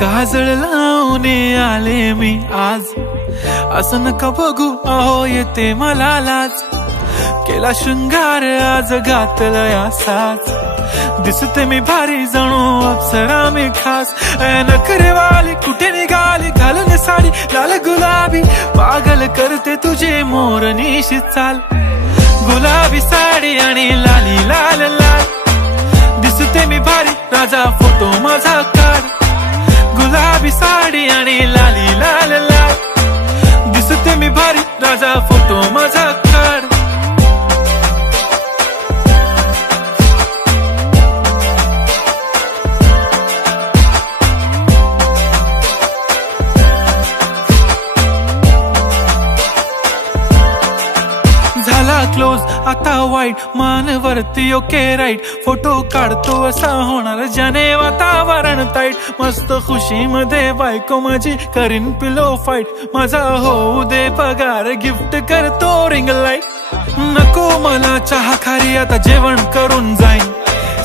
काजळ लावून आले मी आज, असं नका बघू अहो येते मला लाज। केला शृंगार आज घातला साज, दिसते मी भारी जणू अप्सरा मी खास। नखरेवाली कुठे निघाली घालून साडी लाल गुलाबी, पागल करते तुझे मोरनीशी चाल। गुलाबी साडी आणि लाली लाल लाल, दिसते मी भारी राजा फोटो माझा काढ। गुलाबी साडी आणि लाली लाल लाल, दिसते मी भारी राजा फोटो माझा काढ। झाला क्लोज आता वाईट, मान वरती ओके राईट। फोटो काढतो असा होणार ज्याने वातावरण ताईट। मस्त खुशी मध्ये बायको माझी करीन पिलो फाईट। माझा होऊ दे पगार गिफ्ट करतो रिंग लाईट। नको मला चहा खारी आता जेवण करून जाईन।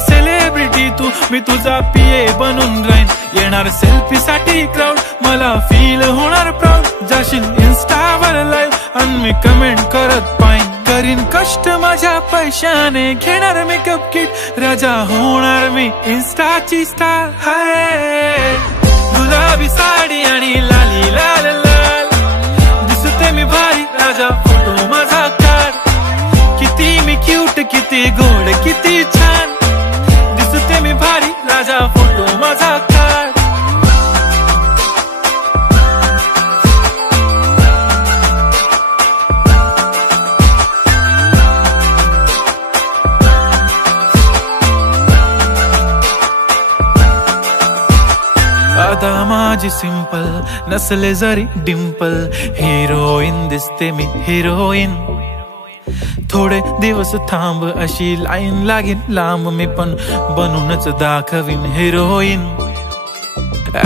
सेलिब्रिटी तू मी तुझा पीए बनून राहीन। येणार सेल्फी साठी क्राऊड मला फील होणार प्राऊड। जाशील इन्स्टावर लाईव्ह आणि मी कमेंट करत पाईन। करीन कष्ट माझ्या पैशाने घेणार मेकअप किट, राजा होणार मी इन्स्टाची स्टार। हाय गुलाबी साडी आणि लाली लाल लाल, दिसते मी भारी राजा फोटो माझा काढ। किती मी क्यूट किती गोड किती छान, दिसते मी भारी राजा फोटो माझा काढ। आता माझी सिंपल नसले जरी डिंपल, हिरोईन दिसते मी हिरोईन। थोडे दिवस थांब अशी लाईन लागेल लांब, मी पण बनूनच दाखवीन हिरोईन।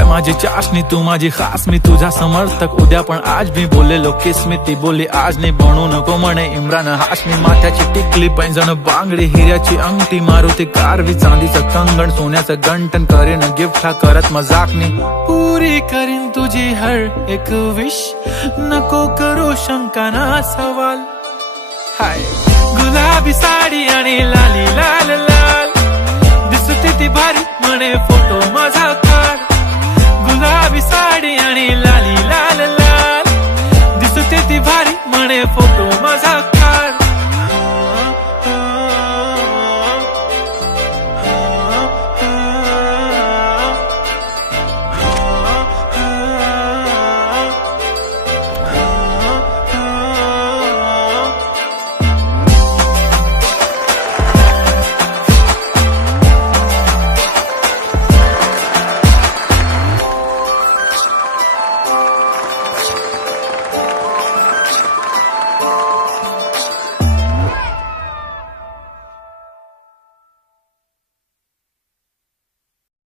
माझी चाशनी तू माझी खास, मी तुझा समर्थक उद्या पण आज मी बोललेलो किस मी। ती बोलली आज नाही बनू नको म्हणे इम्रान हाशमी। माथ्याची टिकली पैंजण बांगडी हिऱ्याची अंगठी, मारुती कारवी चांदीचं कंगण सोन्याचं गंटन। करीन गिफ्ट हा करत मजाकनी, पुरी करीन तुझी हर एक विश। नको करू शंका ना सवाल। हाय गुलाबी साडी आणि लाली लाल लाल, दिसते ती भारी म्हणे फोटो माझा काढ। गुलाबी साडी आणि लाली लाल लाल, दिसते ती भारी म्हणे फोटो माझा